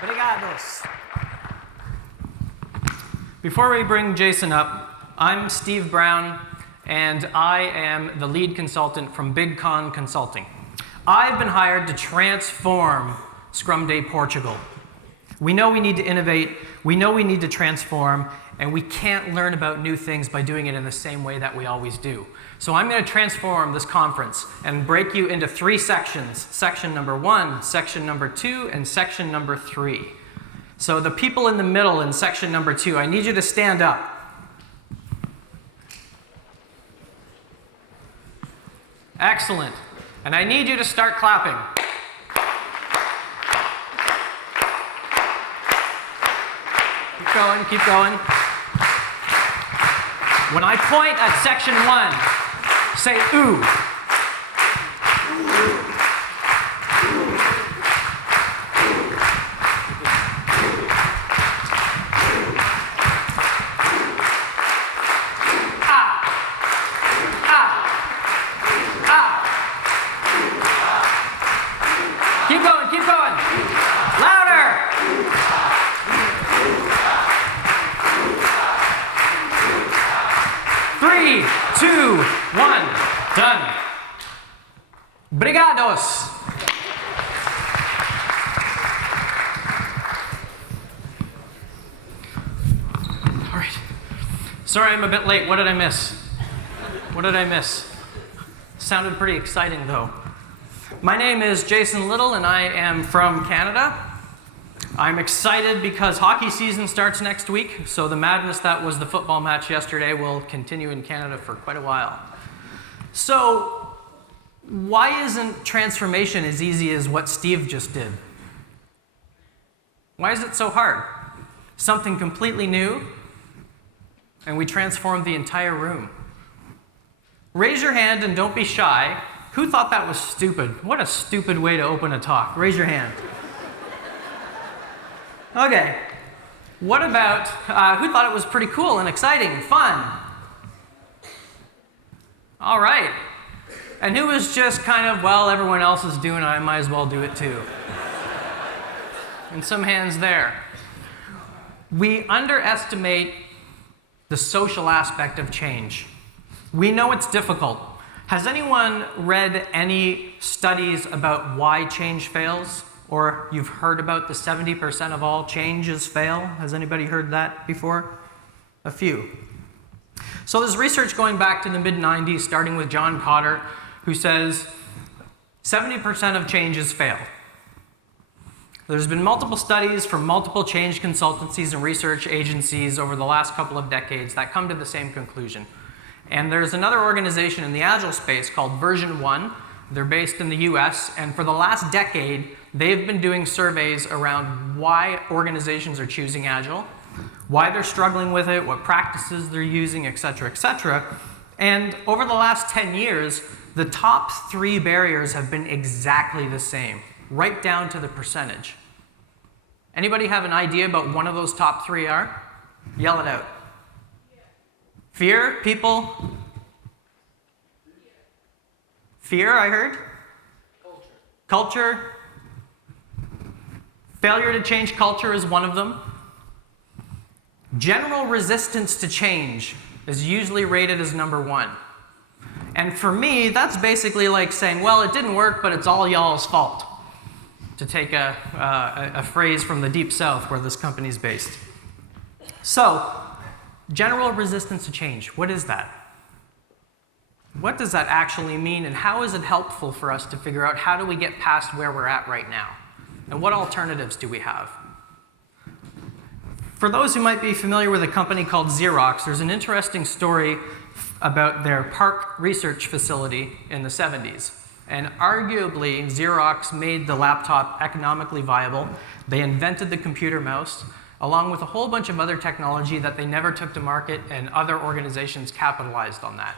Obrigados. Before we bring Jason up, I'm Steve Brown, and I am the lead consultant from BigCon Consulting. I've been hired to transform Scrum Day Portugal. We know we need to innovate, we know we need to transform, and we can't learn about new things by doing it in the same way that we always do. So I'm going to transform this conference and break you into 3 sections. Section number 1, section number 2, and section number 3. So the people in the middle in section number 2, I need you to stand up. Excellent. And I need you to start clapping. Keep going, keep going. When I point at section 1, say ooh. Keep going, keep going. Louder. 3, 2, 1, done. Brigados. All right. Sorry I'm a bit late. What did I miss? What did I miss? Sounded pretty exciting though. My name is Jason Little and I am from Canada. I'm excited because hockey season starts next week, so the madness that was the football match yesterday will continue in Canada for quite a while. So, why isn't transformation as easy as what Steve just did? Why is it so hard? Something completely new, and we transformed the entire room. Raise your hand and don't be shy. Who thought that was stupid? What a stupid way to open a talk. Raise your hand. Okay. What about, who thought it was pretty cool and exciting and fun? All right. And who was just kind of, well, everyone else is doing it, I might as well do it too. And some hands there. We underestimate the social aspect of change. We know it's difficult. Has anyone read any studies about why change fails? Or you've heard about the 70% of all changes fail? Has anybody heard that before? A few. So there's research going back to the mid-90s, starting with John Cotter, who says 70% of changes fail. There's been multiple studies from multiple change consultancies and research agencies over the last couple of decades that come to the same conclusion. And there's another organization in the Agile space called Version 1. They're based in the US, and for the last decade, they've been doing surveys around why organizations are choosing Agile, why they're struggling with it, what practices they're using, et cetera, et cetera. And over the last 10 years, the top 3 barriers have been exactly the same, right down to the percentage. Anybody have an idea about one of those top 3 are? Yell it out. Fear, people? Fear, I heard? Culture. Failure to change culture is one of them. General resistance to change is usually rated as number 1. And for me, that's basically like saying, well, it didn't work, but it's all y'all's fault. To take a phrase from the Deep South where this company's based. So, general resistance to change, what is that? What does that actually mean, and how is it helpful for us to figure out how do we get past where we're at right now? And what alternatives do we have? For those who might be familiar with a company called Xerox, there's an interesting story about their Park research facility in the 70s. And arguably, Xerox made the laptop economically viable. They invented the computer mouse, along with a whole bunch of other technology that they never took to market, and other organizations capitalized on that.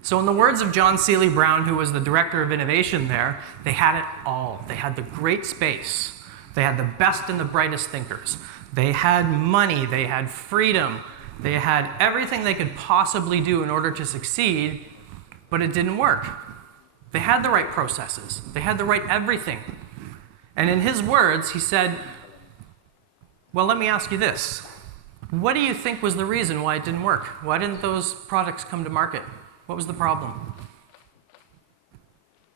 So in the words of John Seeley Brown, who was the director of innovation there, they had it all. They had the great space. They had the best and the brightest thinkers. They had money. They had freedom. They had everything they could possibly do in order to succeed, but it didn't work. They had the right processes. They had the right everything. And in his words, he said, Well, let me ask you this. What do you think was the reason why it didn't work? Why didn't those products come to market? What was the problem?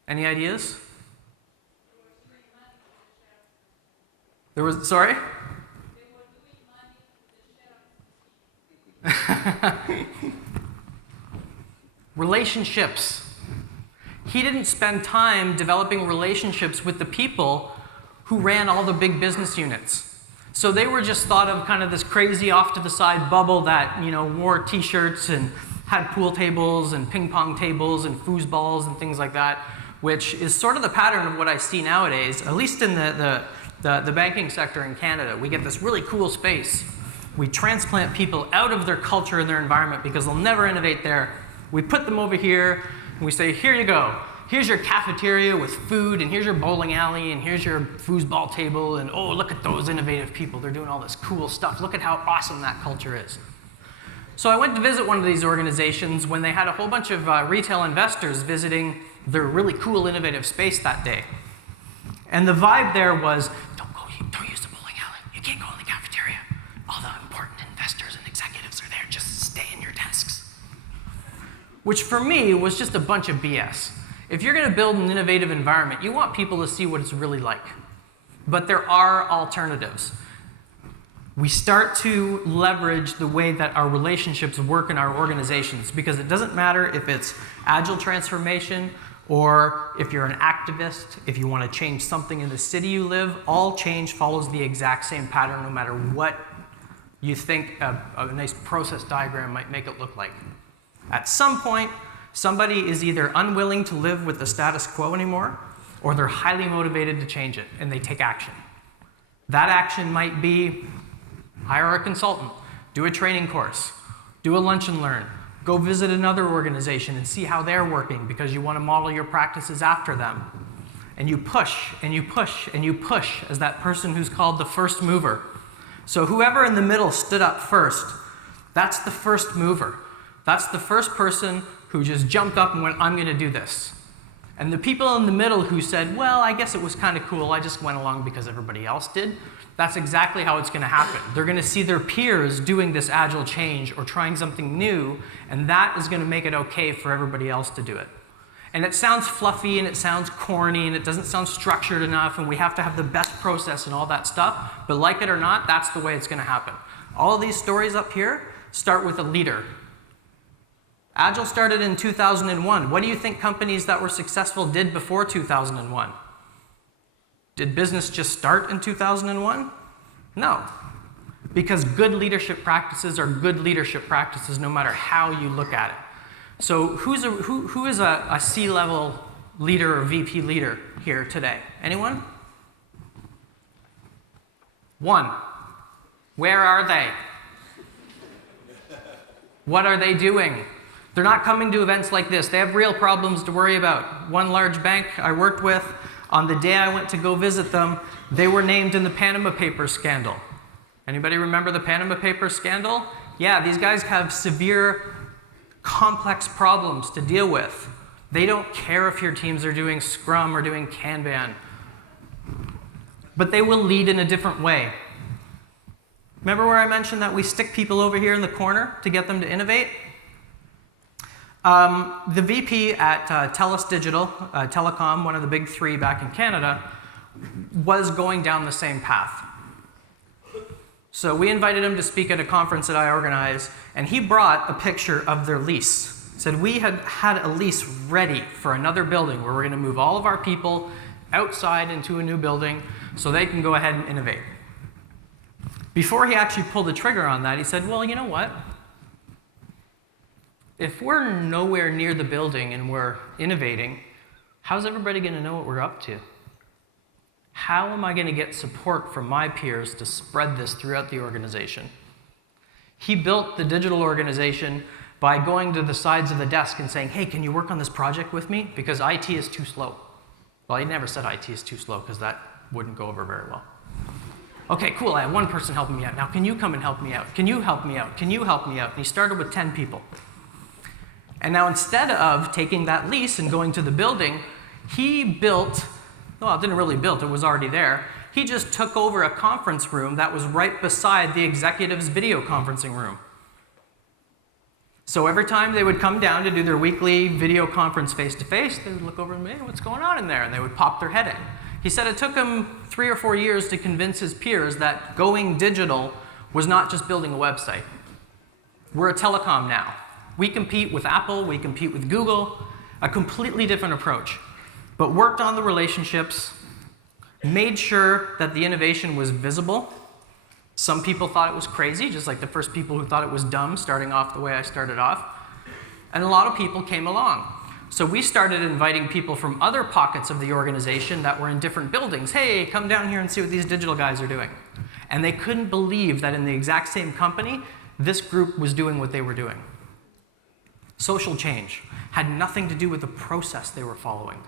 Any ideas? There was, sorry? Relationships. He didn't spend time developing relationships with the people who ran all the big business units. So they were just thought of kind of this crazy off to the side bubble that, wore t-shirts and had pool tables and ping pong tables and foosballs and things like that, which is sort of the pattern of what I see nowadays, at least in the banking sector in Canada. We get this really cool space. We transplant people out of their culture and their environment because they'll never innovate there. We put them over here and we say, here you go. Here's your cafeteria with food, and here's your bowling alley, and here's your foosball table, and oh, look at those innovative people. They're doing all this cool stuff. Look at how awesome that culture is. So I went to visit one of these organizations when they had a whole bunch of retail investors visiting their really cool, innovative space that day. And the vibe there was, don't use the bowling alley. You can't go in the cafeteria. All the important investors and executives are there. Just stay in your desks. Which for me was just a bunch of BS. If you're going to build an innovative environment, you want people to see what it's really like. But there are alternatives. We start to leverage the way that our relationships work in our organizations, because it doesn't matter if it's agile transformation or if you're an activist, if you want to change something in the city you live, all change follows the exact same pattern no matter what you think a nice process diagram might make it look like. At some point, somebody is either unwilling to live with the status quo anymore, or they're highly motivated to change it, and they take action. That action might be hire a consultant, do a training course, do a lunch and learn, go visit another organization and see how they're working because you want to model your practices after them. And you push, and you push, and you push as that person who's called the first mover. So whoever in the middle stood up first, that's the first mover. That's the first person who just jumped up and went, I'm going to do this. And the people in the middle who said, well, I guess it was kind of cool, I just went along because everybody else did, that's exactly how it's going to happen. They're going to see their peers doing this agile change or trying something new, and that is going to make it okay for everybody else to do it. And it sounds fluffy, and it sounds corny, and it doesn't sound structured enough, and we have to have the best process and all that stuff, but like it or not, that's the way it's going to happen. All of these stories up here start with a leader. Agile started in 2001. What do you think companies that were successful did before 2001? Did business just start in 2001? No. Because good leadership practices are good leadership practices no matter how you look at it. So who is a C-level leader or VP leader here today? Anyone? One. Where are they? What are they doing? They're not coming to events like this. They have real problems to worry about. One large bank I worked with, on the day I went to go visit them, they were named in the Panama Papers scandal. Anybody remember the Panama Papers scandal? Yeah, these guys have severe, complex problems to deal with. They don't care if your teams are doing Scrum or doing Kanban. But they will lead in a different way. Remember where I mentioned that we stick people over here in the corner to get them to innovate? The VP at TELUS Digital, Telecom, one of the big three back in Canada, was going down the same path. So we invited him to speak at a conference that I organized, and he brought a picture of their lease. Said we had a lease ready for another building where we're going to move all of our people outside into a new building so they can go ahead and innovate. Before he actually pulled the trigger on that, he said, well, you know what? If we're nowhere near the building and we're innovating, how's everybody going to know what we're up to? How am I going to get support from my peers to spread this throughout the organization? He built the digital organization by going to the sides of the desk and saying, hey, can you work on this project with me? Because IT is too slow. Well, he never said IT is too slow because that wouldn't go over very well. Okay, cool, I have one person helping me out. Now, can you come and help me out? Can you help me out? Can you help me out? And he started with 10 people. And now instead of taking that lease and going to the building, he built, well, it didn't really build, it was already there. He just took over a conference room that was right beside the executive's video conferencing room. So every time they would come down to do their weekly video conference face-to-face, they would look over and, hey, what's going on in there? And they would pop their head in. He said it took him 3 or 4 years to convince his peers that going digital was not just building a website. We're a telecom now. We compete with Apple, we compete with Google, a completely different approach. But worked on the relationships, made sure that the innovation was visible. Some people thought it was crazy, just like the first people who thought it was dumb, starting off the way I started off. And a lot of people came along. So we started inviting people from other pockets of the organization that were in different buildings. Hey, come down here and see what these digital guys are doing. And they couldn't believe that in the exact same company, this group was doing what they were doing. Social change had nothing to do with the process they were following.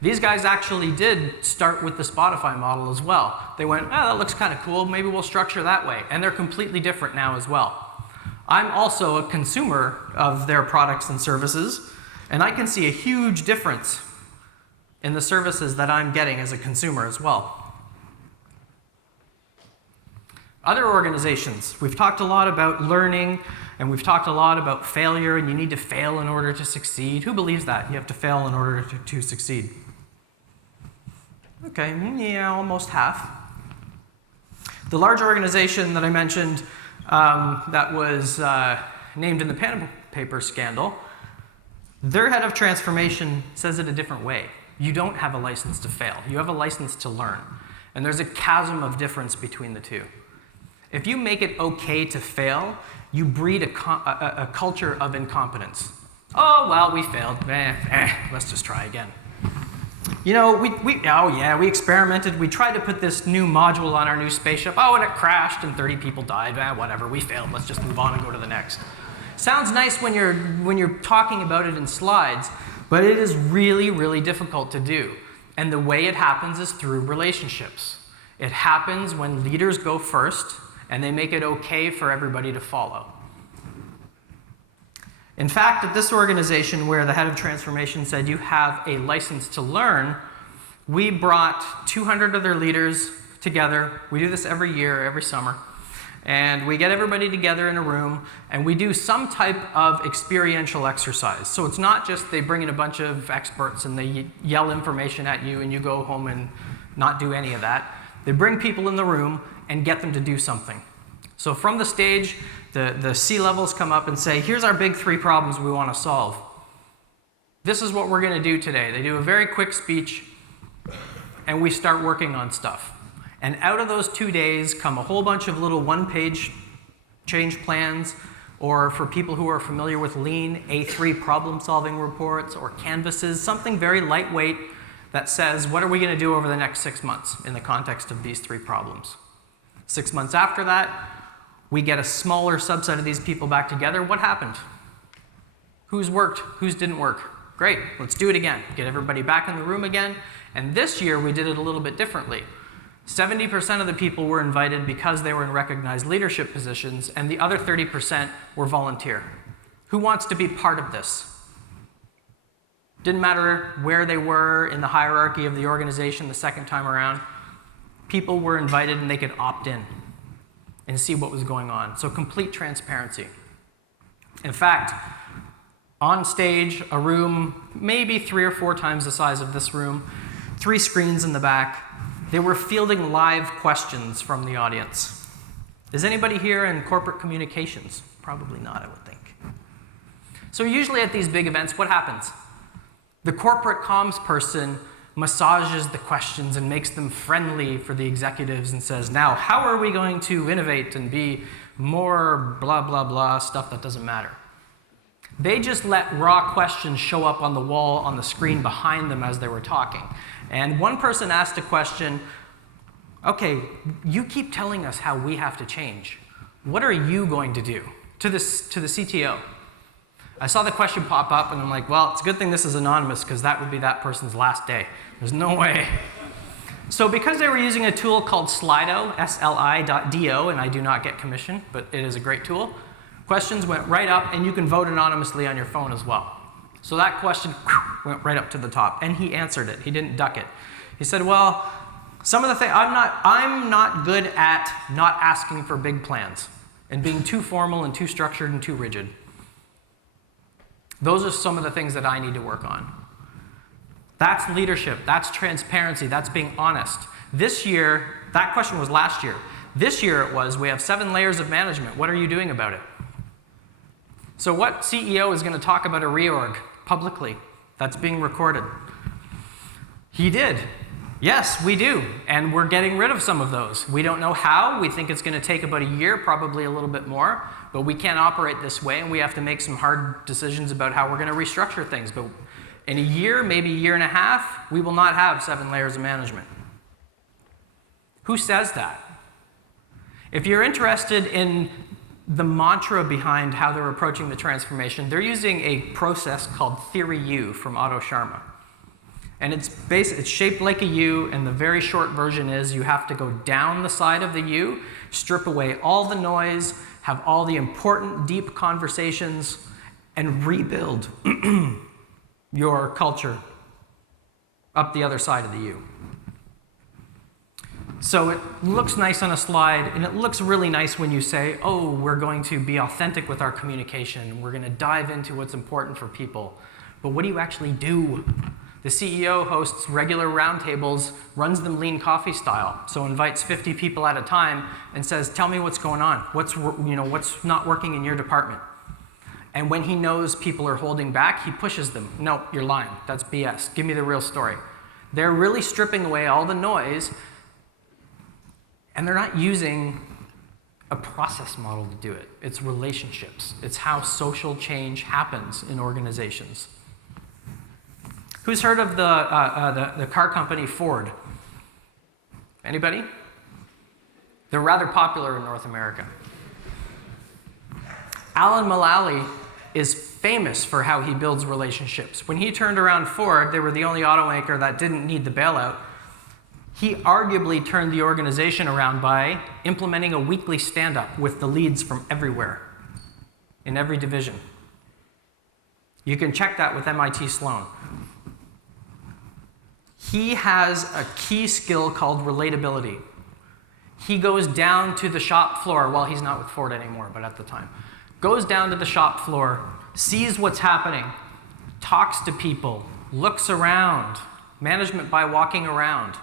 These guys actually did start with the Spotify model as well. They went, oh, that looks kind of cool, maybe we'll structure that way. And they're completely different now as well. I'm also a consumer of their products and services, and I can see a huge difference in the services that I'm getting as a consumer as well. Other organizations, we've talked a lot about learning, and we've talked a lot about failure, and you need to fail in order to succeed. Who believes that? You have to fail in order to succeed. Okay, yeah, almost half. The large organization that I mentioned that was named in the Panama Papers scandal, their head of transformation says it a different way. You don't have a license to fail. You have a license to learn. And there's a chasm of difference between the two. If you make it okay to fail, you breed a culture of incompetence. Oh, well, we failed. Let's just try again. You know, we experimented. We tried to put this new module on our new spaceship. Oh, and it crashed and 30 people died. Whatever, we failed. Let's just move on and go to the next. Sounds nice when you're talking about it in slides, but it is really, really difficult to do. And the way it happens is through relationships. It happens when leaders go first and they make it okay for everybody to follow. In fact, at this organization where the head of transformation said you have a license to learn, we brought 200 of their leaders together. We do this every year, every summer. And we get everybody together in a room, and we do some type of experiential exercise. So it's not just they bring in a bunch of experts and they yell information at you and you go home and not do any of that. They bring people in the room and get them to do something. So from the stage, the C-levels come up and say, here's our big 3 problems we want to solve. This is what we're going to do today. They do a very quick speech, and we start working on stuff. And out of those 2 days come a whole bunch of little one-page change plans, or for people who are familiar with Lean, A3 problem-solving reports, or canvases, something very lightweight that says, what are we going to do over the next 6 months in the context of these 3 problems? 6 months after that, we get a smaller subset of these people back together. What happened? Who's worked? Who's didn't work? Great, let's do it again. Get everybody back in the room again. And this year, we did it a little bit differently. 70% of the people were invited because they were in recognized leadership positions, and the other 30% were volunteer. Who wants to be part of this? Didn't matter where they were in the hierarchy of the organization the second time around. People were invited and they could opt in and see what was going on. So complete transparency. In fact, on stage, a room maybe 3 or 4 times the size of this room, 3 screens in the back, they were fielding live questions from the audience. Is anybody here in corporate communications? Probably not, I would think. So usually at these big events, what happens? The corporate comms person massages the questions and makes them friendly for the executives and says, now, how are we going to innovate and be more blah, blah, blah, stuff that doesn't matter? They just let raw questions show up on the wall on the screen behind them as they were talking. And one person asked a question, okay, you keep telling us how we have to change. What are you going to do? To the CTO. I saw the question pop up, and I'm like, well, it's a good thing this is anonymous, because that would be that person's last day. There's no way. So because they were using a tool called Slido, SLI.do, and I do not get commission, but it is a great tool, questions went right up, and you can vote anonymously on your phone as well. So that question went right up to the top, and he answered it. He didn't duck it. He said, well, Some of the things, I'm not good at not asking for big plans and being too formal and too structured and too rigid. Those are some of the things that I need to work on. That's leadership, that's transparency, that's being honest. This year, that question was last year. This year it was, we have 7 layers of management. What are you doing about it? So what CEO is going to talk about a reorg publicly that's being recorded? He did. Yes, we do. And we're getting rid of some of those. We don't know how. We think it's going to take about a year, probably a little bit more. But we can't operate this way, and we have to make some hard decisions about how we're going to restructure things. But in a year, maybe a year and a half, we will not have 7 layers of management. Who says that? If you're interested in the mantra behind how they're approaching the transformation, they're using a process called Theory U from Otto Scharma. And it's shaped like a U, and the very short version is you have to go down the side of the U, strip away all the noise, have all the important, deep conversations, and rebuild your culture up the other side of the U. So it looks nice on a slide, and it looks really nice when you say, oh, we're going to be authentic with our communication. We're going to dive into what's important for people. But what do you actually do? The CEO hosts regular roundtables, runs them lean coffee style, so invites 50 people at a time and says, tell me what's going on. What's not working in your department? And when he knows people are holding back, he pushes them. No, you're lying. That's BS. Give me the real story. They're really stripping away all the noise, and they're not using a process model to do it. It's relationships. It's how social change happens in organizations. Who's heard of the car company Ford? Anybody? They're rather popular in North America. Alan Mulally is famous for how he builds relationships. When he turned around Ford, they were the only automaker that didn't need the bailout. He arguably turned the organization around by implementing a weekly stand-up with the leads from everywhere, in every division. You can check that with MIT Sloan. He has a key skill called relatability. He goes down to the shop floor, well, he's not with Ford anymore, but at the time, goes down to the shop floor, sees what's happening, talks to people, looks around, management by walking around.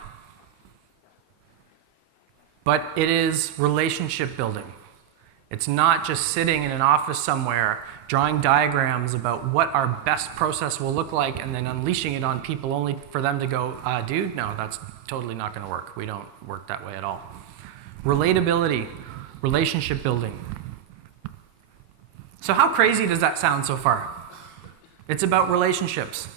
But it is relationship building. It's not just sitting in an office somewhere, drawing diagrams about what our best process will look like and then unleashing it on people only for them to go, dude, no, that's totally not going to work. We don't work that way at all. Relatability, relationship building. So how crazy does that sound so far? It's about relationships.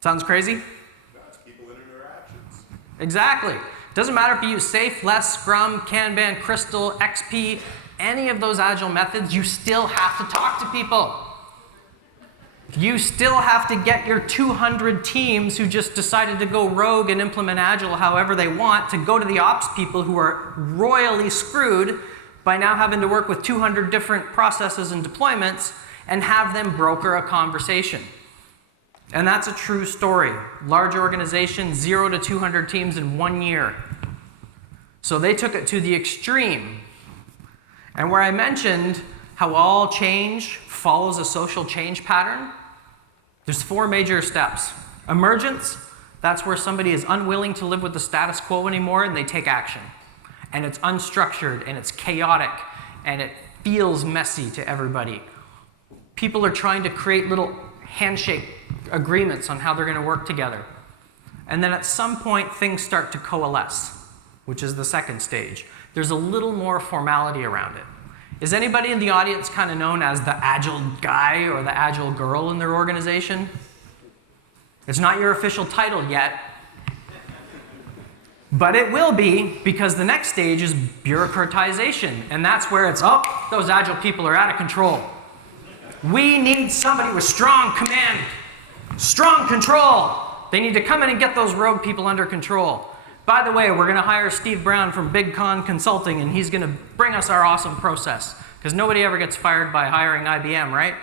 Sounds crazy? That's people and interactions. Exactly. Doesn't matter if you use Safe, Less, Scrum, Kanban, Crystal, XP, any of those Agile methods, you still have to talk to people. You still have to get your 200 teams who just decided to go rogue and implement Agile however they want to go to the ops people who are royally screwed by now having to work with 200 different processes and deployments and have them broker a conversation. And that's a true story. Large organization, 0 to 200 teams in 1 year. So they took it to the extreme. And where I mentioned how all change follows a social change pattern, there's 4 major steps. Emergence, that's where somebody is unwilling to live with the status quo anymore and they take action. And it's unstructured and it's chaotic and it feels messy to everybody. People are trying to create little handshake agreements on how they're going to work together. And then at some point, things start to coalesce, which is the second stage. There's a little more formality around it. Is anybody in the audience kind of known as the Agile guy or the Agile girl in their organization? It's not your official title yet, but it will be, because the next stage is bureaucratization, and that's where it's, oh, those Agile people are out of control. We need somebody with strong command, strong control. They need to come in and get those rogue people under control. By the way, we're going to hire Steve Brown from Big Con Consulting, and he's going to bring us our awesome process. Because nobody ever gets fired by hiring IBM, right?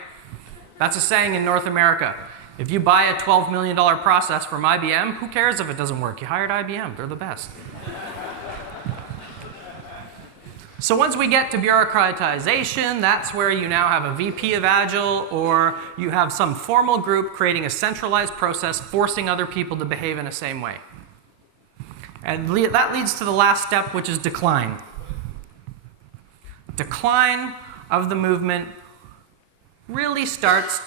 That's a saying in North America. If you buy a $12 million process from IBM, who cares if it doesn't work? You hired IBM. They're the best. So once we get to bureaucratization, that's where you now have a VP of Agile, or you have some formal group creating a centralized process, forcing other people to behave in the same way. And that leads to the last step, which is decline. Decline of the movement really starts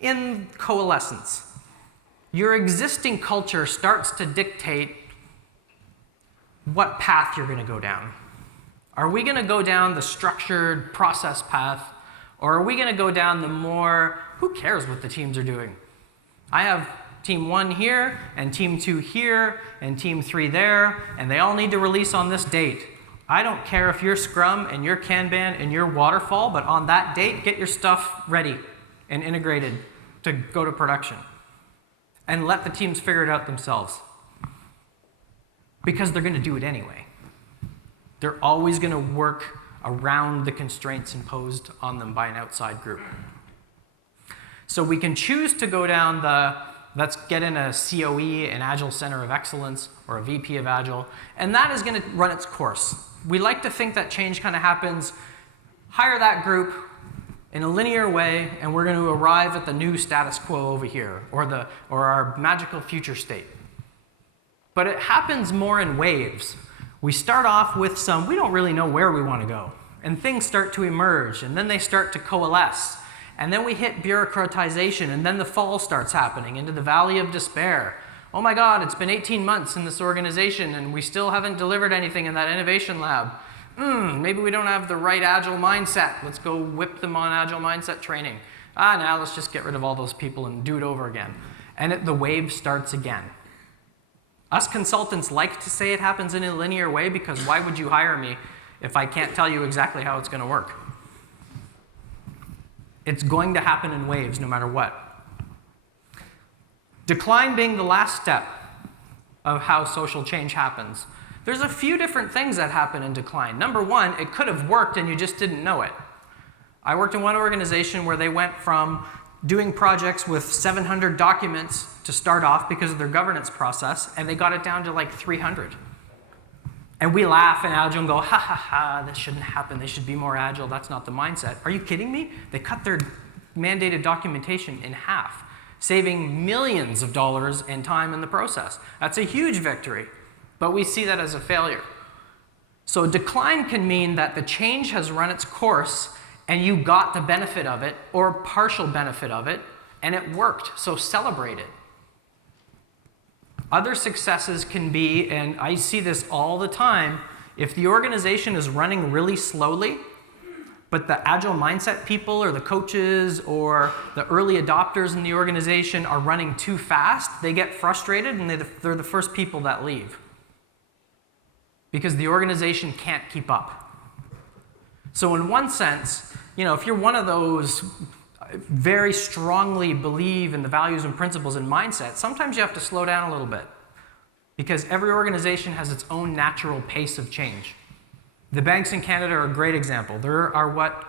in coalescence. Your existing culture starts to dictate what path you're going to go down. Are we going to go down the structured process path, or are we going to go down the more, who cares what the teams are doing? I have team 1 here, and team 2 here, and team 3 there, and they all need to release on this date. I don't care if you're Scrum and you're Kanban and you're Waterfall, but on that date, get your stuff ready and integrated to go to production. And let the teams figure it out themselves. Because they're going to do it anyway. They're always going to work around the constraints imposed on them by an outside group. So we can choose to go down the, let's get in a COE, an Agile Center of Excellence, or a VP of Agile, and that is going to run its course. We like to think that change kind of happens, hire that group in a linear way, and we're going to arrive at the new status quo over here, or our magical future state. But it happens more in waves. We start off with some, we don't really know where we want to go. And things start to emerge, and then they start to coalesce. And then we hit bureaucratization, and then the fall starts happening into the valley of despair. Oh my God, it's been 18 months in this organization, and we still haven't delivered anything in that innovation lab. Maybe we don't have the right Agile mindset. Let's go whip them on Agile mindset training. Now let's just get rid of all those people and do it over again. And the wave starts again. Us consultants like to say it happens in a linear way, because why would you hire me if I can't tell you exactly how it's going to work? It's going to happen in waves no matter what. Decline being the last step of how social change happens. There's a few different things that happen in decline. Number one, it could have worked and you just didn't know it. I worked in one organization where they went from doing projects with 700 documents to start off because of their governance process, and they got it down to like 300. And we laugh in Agile and go, ha ha ha, this shouldn't happen, they should be more Agile, that's not the mindset. Are you kidding me? They cut their mandated documentation in half, saving millions of dollars in time in the process. That's a huge victory, but we see that as a failure. So decline can mean that the change has run its course and you got the benefit of it, or partial benefit of it, and it worked, so celebrate it. Other successes can be, and I see this all the time, if the organization is running really slowly, but the Agile mindset people or the coaches or the early adopters in the organization are running too fast, they get frustrated and they're the first people that leave. Because the organization can't keep up. So in one sense, if you're one of those very strongly believe in the values and principles and mindset, sometimes you have to slow down a little bit. Because every organization has its own natural pace of change. The banks in Canada are a great example. There are what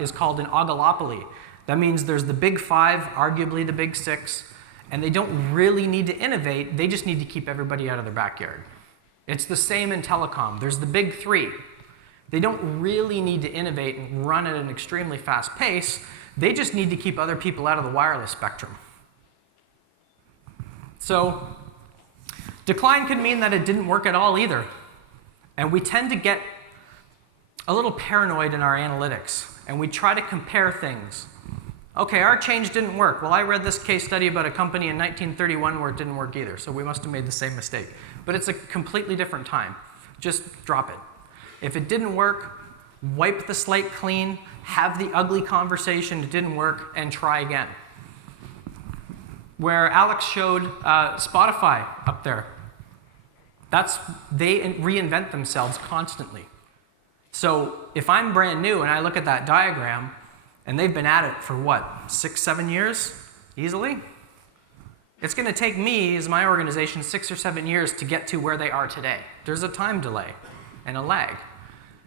is called an oligopoly. That means there's the big five, arguably the big six, and they don't really need to innovate, they just need to keep everybody out of their backyard. It's the same in telecom. There's the big three. They don't really need to innovate and run at an extremely fast pace. They just need to keep other people out of the wireless spectrum. So decline could mean that it didn't work at all either. And we tend to get a little paranoid in our analytics, and we try to compare things. Okay, our change didn't work. Well, I read this case study about a company in 1931 where it didn't work either, so we must have made the same mistake. But it's a completely different time. Just drop it. If it didn't work, wipe the slate clean, have the ugly conversation, it didn't work, and try again. Where Alex showed Spotify up there. They reinvent themselves constantly. So if I'm brand new and I look at that diagram, and they've been at it for what, 6, 7 years, easily? It's going to take me, as my organization, 6 or 7 years to get to where they are today. There's a time delay and a lag.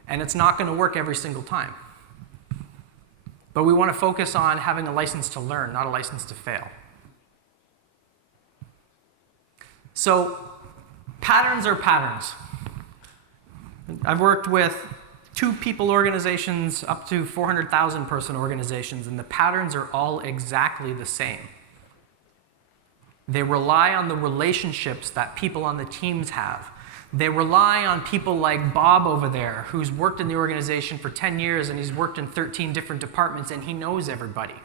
And it's not going to work every single time. But we want to focus on having a license to learn, not a license to fail. So patterns are patterns. I've worked with 2-people organizations up to 400,000 person organizations, and the patterns are all exactly the same. They rely on the relationships that people on the teams have. They rely on people like Bob over there, who's worked in the organization for 10 years and he's worked in 13 different departments and he knows everybody.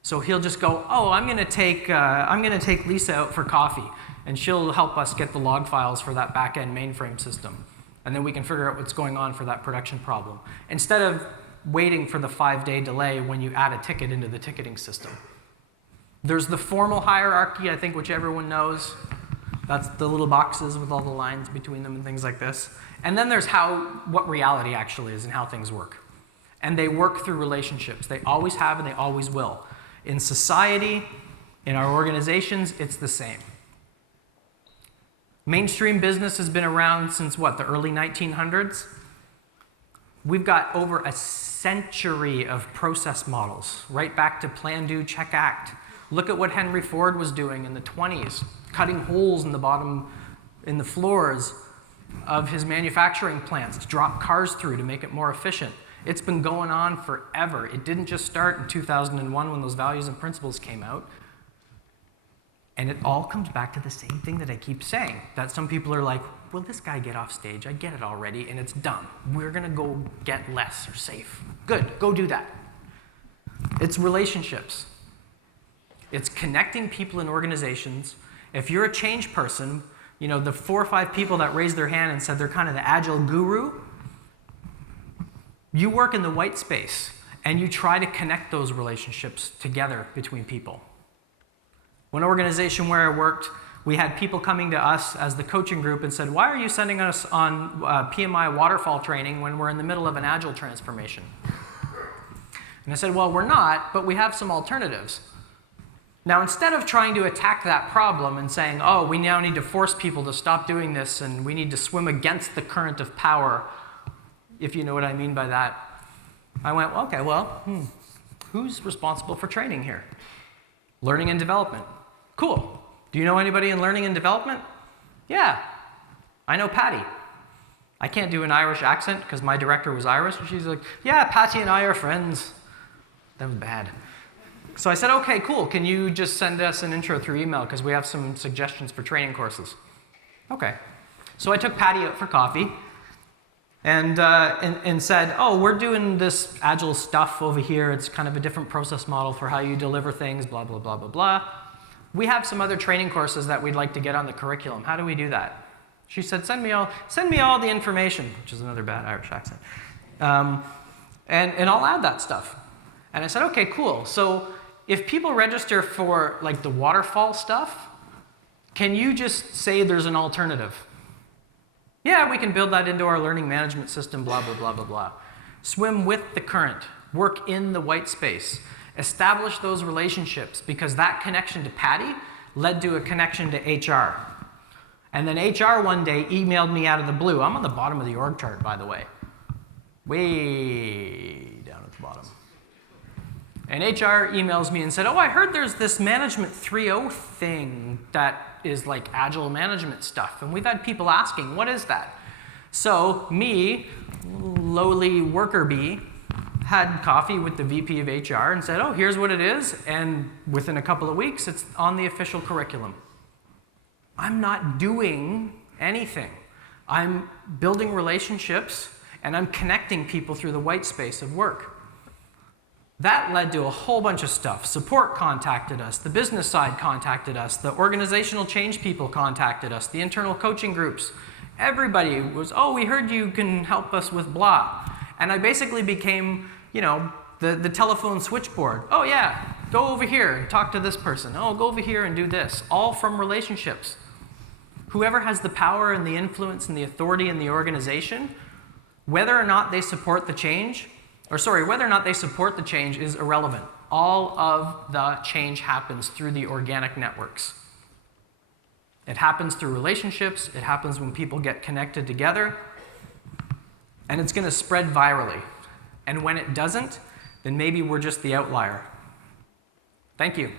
So he'll just go, oh, I'm going to take Lisa out for coffee, and she'll help us get the log files for that back-end mainframe system. And then we can figure out what's going on for that production problem, instead of waiting for the 5-day delay when you add a ticket into the ticketing system. There's the formal hierarchy, I think, which everyone knows. That's the little boxes with all the lines between them and things like this. And then there's what reality actually is and how things work. And they work through relationships. They always have and they always will. In society, in our organizations, it's the same. Mainstream business has been around since what, the early 1900s? We've got over a century of process models, right back to Plan, Do, Check, Act. Look at what Henry Ford was doing in the 20s, cutting holes in the bottom, in the floors of his manufacturing plants to drop cars through to make it more efficient. It's been going on forever. It didn't just start in 2001 when those values and principles came out. And it all comes back to the same thing that I keep saying, that some people are like, will this guy get off stage? I get it already, and it's dumb. We're going to go get less or safe. Good, go do that. It's relationships. It's connecting people in organizations. If you're a change person, you know, the 4 or 5 people that raised their hand and said they're kind of the Agile guru, you work in the white space, and you try to connect those relationships together between people. One organization where I worked, we had people coming to us as the coaching group and said, why are you sending us on PMI waterfall training when we're in the middle of an Agile transformation? And I said, well, we're not, but we have some alternatives. Now, instead of trying to attack that problem and saying, oh, we now need to force people to stop doing this and we need to swim against the current of power, if you know what I mean by that, I went, okay, well, who's responsible for training here? Learning and development. Cool. Do you know anybody in learning and development? Yeah, I know Patty. I can't do an Irish accent because my director was Irish. And she's like, yeah, Patty and I are friends. That was bad. So I said, okay, cool. Can you just send us an intro through email because we have some suggestions for training courses? Okay. So I took Patty out for coffee and said, oh, we're doing this Agile stuff over here. It's kind of a different process model for how you deliver things, blah, blah, blah, blah, blah. We have some other training courses that we'd like to get on the curriculum. How do we do that? She said, send me all the information, which is another bad Irish accent. And I'll add that stuff. And I said, okay, cool. So if people register for like the waterfall stuff, can you just say there's an alternative? Yeah, we can build that into our learning management system, blah, blah, blah, blah, blah. Swim with the current. Work in the white space. Establish those relationships, because that connection to Patty led to a connection to HR. And then HR one day emailed me out of the blue. I'm on the bottom of the org chart, by the way. Way down at the bottom. And HR emails me and said, oh, I heard there's this Management 3.0 thing that is like Agile management stuff. And we've had people asking, what is that? So me, lowly worker bee, had coffee with the VP of HR and said, oh, here's what it is. And within a couple of weeks, it's on the official curriculum. I'm not doing anything. I'm building relationships, and I'm connecting people through the white space of work. That led to a whole bunch of stuff. Support contacted us. The business side contacted us. The organizational change people contacted us. The internal coaching groups. Everybody was, oh, we heard you can help us with blah. And I basically became, you know, the telephone switchboard. Oh, yeah, go over here and talk to this person. Oh, go over here and do this. All from relationships. Whoever has the power and the influence and the authority in the organization, whether or not they support the change, whether or not they support the change is irrelevant. All of the change happens through the organic networks. It happens through relationships. It happens when people get connected together. And it's going to spread virally. And when it doesn't, then maybe we're just the outlier. Thank you.